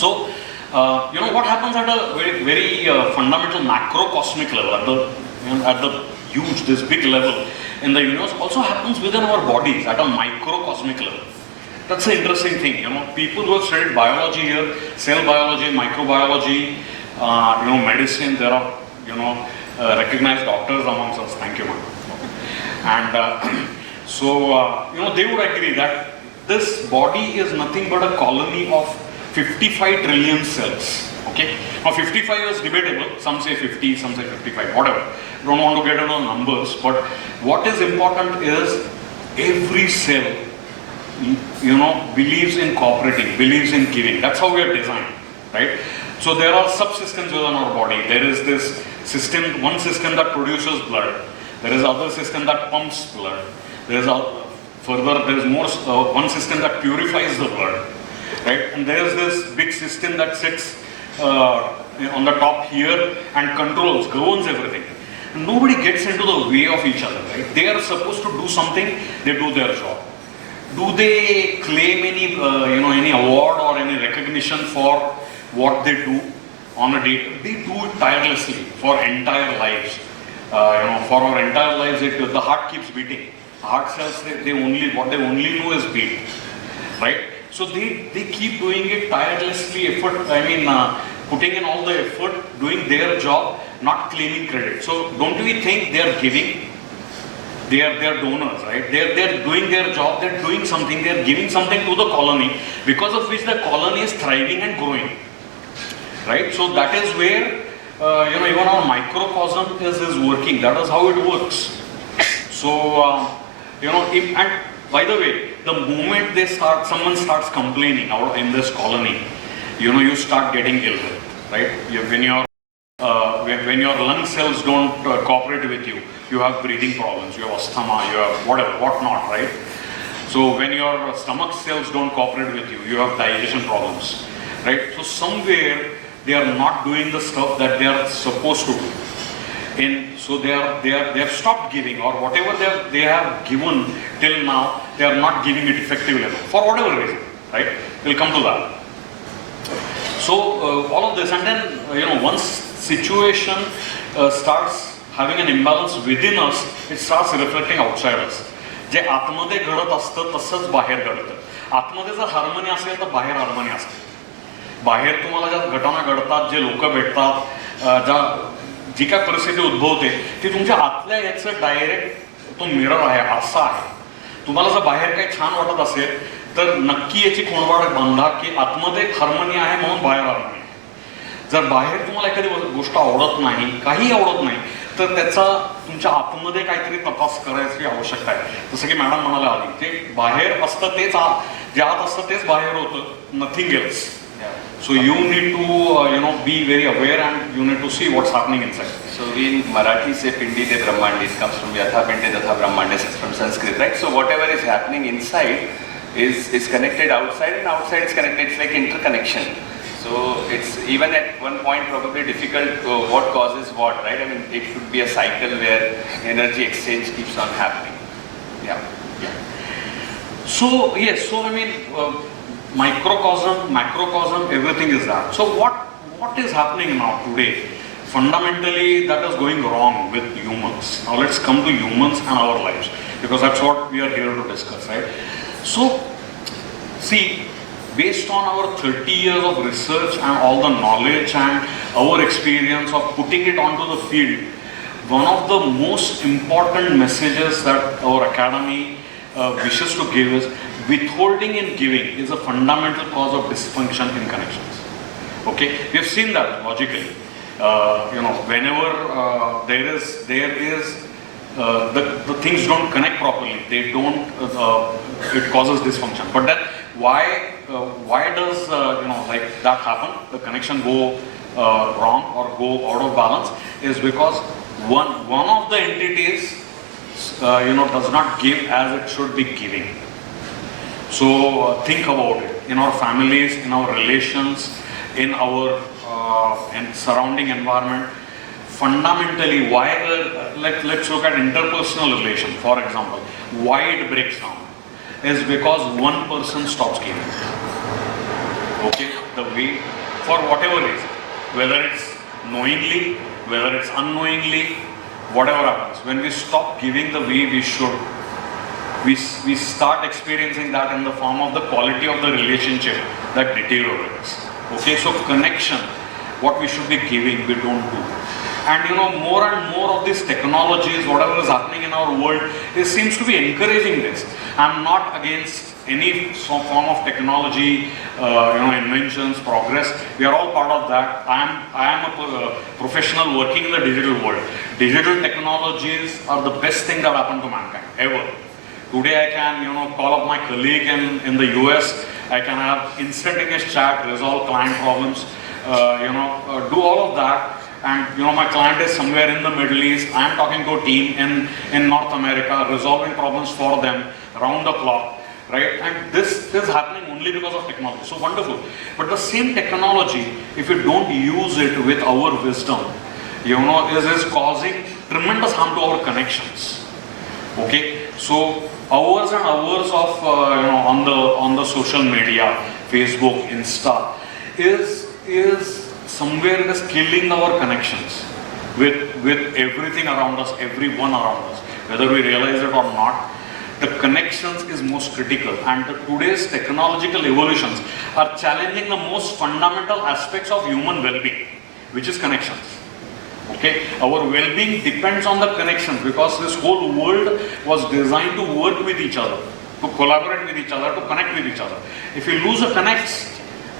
So, what happens at a very, very fundamental macrocosmic level, at the huge, this big level in the universe, also happens within our bodies at a microcosmic level. That's an interesting thing. People who have studied biology here, cell biology, microbiology, medicine, there are, recognized doctors amongst us. Thank you, ma'am. And they would agree that this body is nothing but a colony of 55 trillion cells. Okay? Now 55 is debatable. Some say 50, some say 55, whatever. Don't want to get into numbers, but what is important is every cell, believes in cooperating, believes in giving. That's how we are designed, right? So there are subsystems within our body. There is this system, one system that produces blood. There is other system that pumps blood. There is one system that purifies the blood, right? And there is this big system that sits on the top here and governs everything. And nobody gets into the way of each other, right? They are supposed to do something, they do their job. Do they claim any award or any recognition for what they do on a day? They do it tirelessly for entire lives. For our entire lives, the heart keeps beating. Heart cells, what they only know is beat, right? So they keep doing it tirelessly, putting in all the effort, doing their job, not claiming credit. So don't we think they are giving? They are donors, right? They're doing their job, they're doing something, they're giving something to the colony, because of which the colony is thriving and growing, right? So that is where, even our microcosm is working. That is how it works. So, and by the way, the moment someone starts complaining in this colony, you start getting ill health, right? When your lung cells don't cooperate with you, you have breathing problems, you have asthma, you have whatnot, right? So when your stomach cells don't cooperate with you, you have digestion problems, right? So somewhere they are not doing the stuff that they are supposed to do. So they have stopped giving, or whatever they have given till now, they are not giving it effectively enough, for whatever reason, right? We'll come to that. So all of this, and then once situation starts having an imbalance within us, it starts reflecting outside us. जे आतमध्ये घडत असतं तसंच बाहेर घडतं. आतमध्ये जर harmony असेल तर बाहेर हार्मनी असते. बाहेर तुम्हाला ज्या घटना घडतात, जे लोक भेटतात, जी काय परिस्थिती उद्भवते ती तुमच्या आतल्या याचं डायरेक्ट तो मिरर आहे, आरसा आहे. तुम्हाला जर बाहेर काही छान वाटत असेल तर नक्की याची खोडवाड बांधा की आतमध्ये हार्मनी आहे म्हणून बाहेर हार्मनी. जर बाहेर तुम्हाला एखादी गोष्ट आवडत नाही, काही आवडत नाही, तर त्याचा तुमच्या आतमध्ये काहीतरी तपास करायची आवश्यकता आहे. जसं की मॅडम म्हणाल्या आधी, ते बाहेर असतं तेच जे आत असतं तेच बाहेर होतं, nothing else. So you need to be very aware, and you need to see what's happening inside. So in Marathi say Pindi de Brahmandi, it comes from Yatha Pindi Tatha Brahmandi, from Sanskrit, right? So whatever is happening inside is connected outside, and outside is connected. It's like interconnection. So it's even at one point probably difficult what causes what, right? I mean, it could be a cycle where energy exchange keeps on happening. Yeah. So yes, microcosm, macrocosm, everything is that. So what is happening now today? Fundamentally, that is going wrong with humans. Now let's come to humans and our lives, because that's what we are here to discuss, right? So, see, based on our 30 years of research and all the knowledge and our experience of putting it onto the field, one of the most important messages that our academy wishes to give is withholding in giving is a fundamental cause of dysfunction in connections. Okay, we have seen that logically. Whenever there is the things don't connect properly, they don't. It causes dysfunction. But then why does that happen? The connection go wrong or go out of balance is because one of the entities does not give as it should be giving. So think about it in our families, in our relations, in our surrounding environment. Fundamentally, why let's look at interpersonal relation, for example. Why it breaks down is because one person stops giving. Okay. the way for whatever reason, whether it's knowingly, whether it's unknowingly, whatever happens. When we stop giving the way we should, we start experiencing that in the form of the quality of the relationship that deteriorates. Okay, so connection, what we should be giving, we don't do. And more and more of these technologies, whatever is happening in our world, it seems to be encouraging this. I'm not against any form of technology, inventions, progress. We are all part of that. I am a professional working in the digital world. Digital technologies are the best thing that happened to mankind, ever. Today I can, call up my colleague in the US. I can have instantaneous chat, resolve client problems, do all of that. And my client is somewhere in the Middle East. I am talking to a team in North America, resolving problems for them round the clock, right? And this is happening only because of technology. So wonderful. But the same technology, if you don't use it with our wisdom, is causing tremendous harm to our connections. Okay, so hours and hours of on the social media, Facebook, Insta, is somewhere it is killing our connections with everything around us, everyone around us, whether we realize it or not. The connections is most critical, and today's technological evolutions are challenging the most fundamental aspects of human well-being, which is connections. Okay, our well-being depends on the connections, because this whole world was designed to work with each other, to collaborate with each other, to connect with each other. If you lose a connect,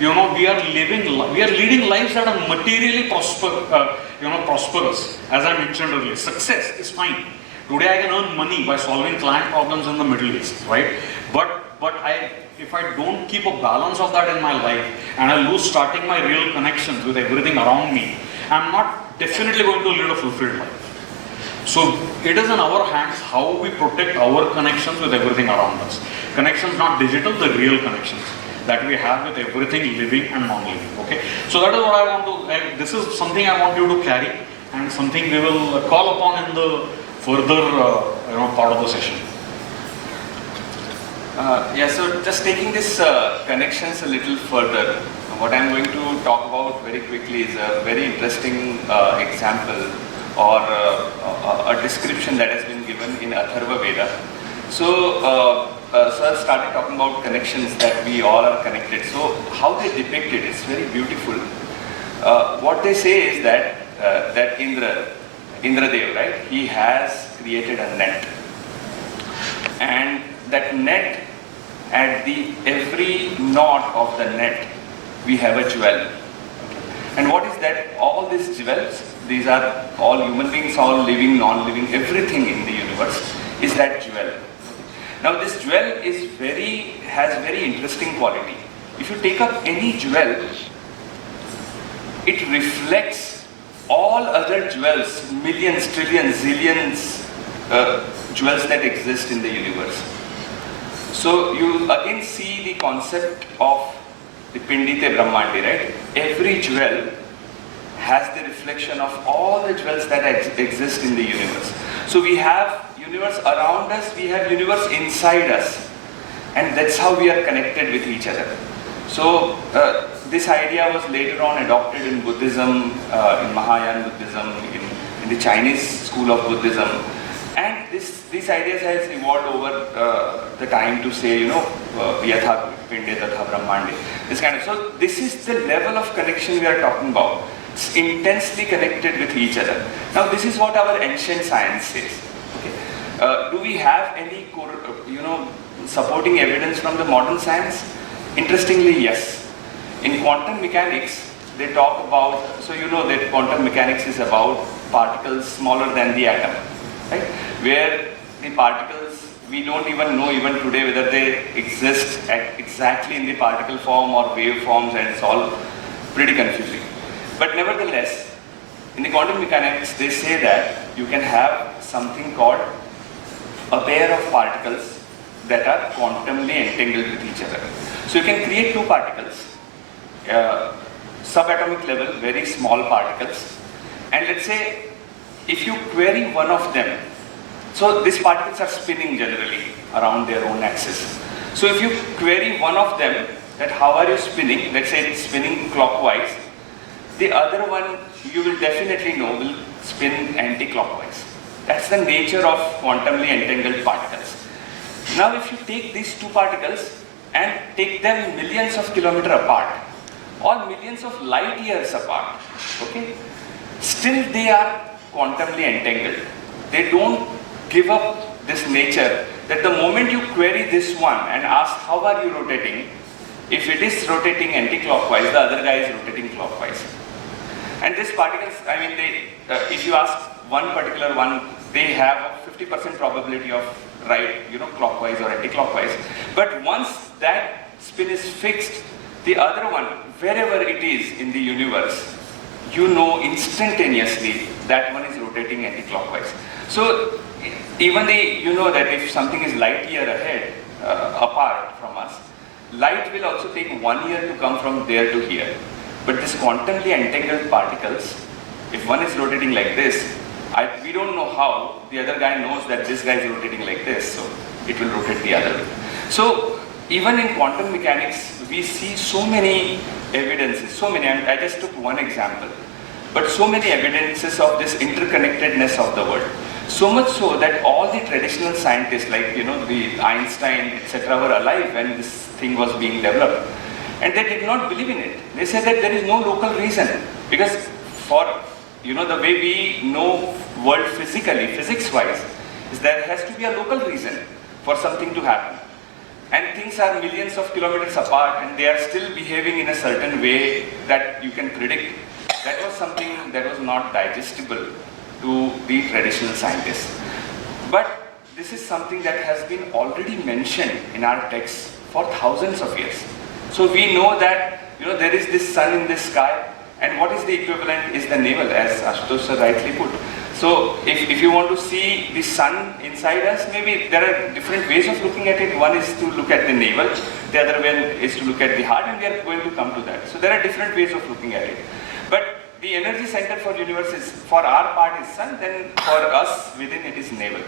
we are leading lives that are materially prosperous. As I mentioned earlier, success is fine. Today I can earn money by solving client problems in the Middle East, right? But if I don't keep a balance of that in my life, and I lose starting my real connections with everything around me, I'm not definitely going to lead a fulfilled life. So it is in our hands how we protect our connections with everything around us. Connections not digital, the real connections that we have with everything living and non-living. Okay, so that is what I want to. This is something I want you to carry, and something we will call upon in the further part of the session. So just taking this connections a little further, what I'm going to talk about very quickly is a very interesting example or a description that has been given in Atharva Veda. So Sir started talking about connections, that we all are connected. So how they depict it is very beautiful. What they say is that Indradev, right? He has created a net, and that net, at every knot of the net, we have a jewel. And what is that? All these jewels, these are all human beings, all living, non-living, everything in the universe is that jewel. Now this jewel has very interesting quality. If you take up any jewel, it reflects all other jewels, millions, trillions, zillions jewels that exist in the universe. So you again see the concept of the Pindite Brahmandi, right? Every jewel has the reflection of all the jewels that exist in the universe. So we have universe around us, we have universe inside us, and that's how we are connected with each other. So this idea was later on adopted in Buddhism, in Mahayana Buddhism, in the Chinese school of Buddhism, and these ideas has evolved over the time to say, Yatha Pinde Tatha Brahmande. This kind of, so this is the level of connection we are talking about. It's intensely connected with each other. Now this is what our ancient science says. Okay. Do we have any supporting evidence from the modern science? Interestingly, yes. In quantum mechanics, they talk about, so you know that quantum mechanics is about particles smaller than the atom, right? Where the particles, we don't even know even today whether they exist exactly in the particle form or wave forms, and it's all pretty confusing. But nevertheless, in the quantum mechanics, they say that you can have something called a pair of particles that are quantumly entangled with each other. So you can create two particles, subatomic level, very small particles, and let's say if you query one of them, so these particles are spinning generally around their own axis. So if you query one of them, that how are you spinning, let's say it's spinning clockwise, the other one you will definitely know will spin anti-clockwise. That's the nature of quantumly entangled particles. Now if you take these two particles and take them millions of kilometers apart, or millions of light years apart, okay, still they are quantumly entangled. They don't give up this nature that the moment you query this one and ask how are you rotating, if it is rotating anti-clockwise, the other guy is rotating clockwise. And these particles, I mean, if you ask one particular one, they have a 50% probability of right, clockwise or anti-clockwise. But once that spin is fixed, the other one, wherever it is in the universe, you know instantaneously that one is rotating anti-clockwise. So even you know that if something is light year ahead, apart from us, light will also take 1 year to come from there to here. But this quantumly entangled particles, if one is rotating like this, we don't know how, the other guy knows that this guy is rotating like this, so it will rotate the other way. So even in quantum mechanics, we see so many evidences, I just took one example, but so many evidences of this interconnectedness of the world. So much so that all the traditional scientists like, the Einstein, etc. were alive when this thing was being developed. And they did not believe in it. They said that there is no local reason. Because for, the way we know world physically, physics-wise, is there has to be a local reason for something to happen. And things are millions of kilometers apart and they are still behaving in a certain way that you can predict. That was something that was not digestible to the traditional scientists. But this is something that has been already mentioned in our texts for thousands of years. So we know that there is this sun in the sky, and what is the equivalent is the navel, as Ashutosh sir rightly put. So if you want to see the sun inside us, maybe there are different ways of looking at it. One is to look at the navel, the other one is to look at the heart, and we are going to come to that. So there are different ways of looking at it. But the energy center for universe is, for our part is sun, then for us within it is navel.